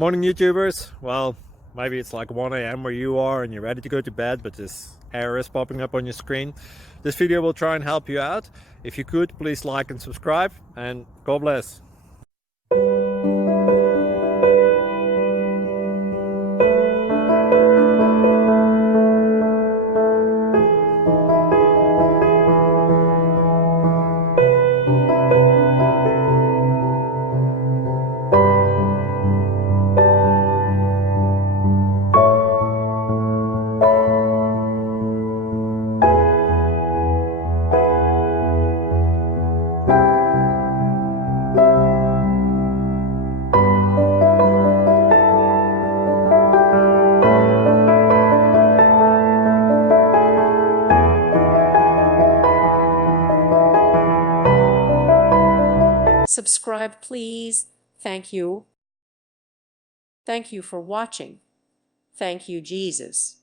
Morning YouTubers. Well, maybe it's like 1 a.m. where you are and you're ready to go to bed, but this error is popping up on your screen. This video will try and help you out. If you could, please like and subscribe, and God bless. Subscribe, please. Thank you. Thank you for watching. Thank you, Jesus.